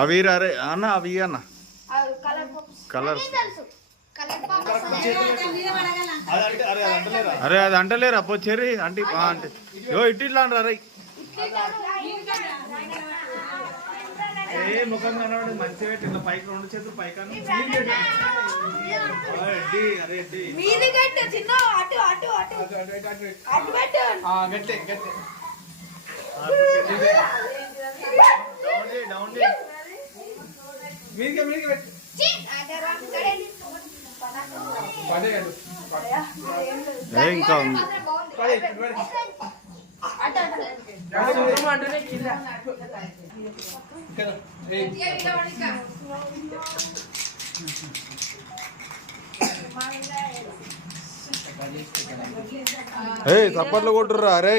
అవి అరే అన్న అవి అన్న కలర్ అరే అది అంటలేరా పోచ్చేరి అంటే అంటే ఇట్లా అంటారు అరే ఏ ముఖం కనబడి మంచిగా పెట్టి ఇట్లా పైకి 2 చేతులు పైకి ఇంకా ఉంది చప్పట్లు కొట్టుర్రా అరే.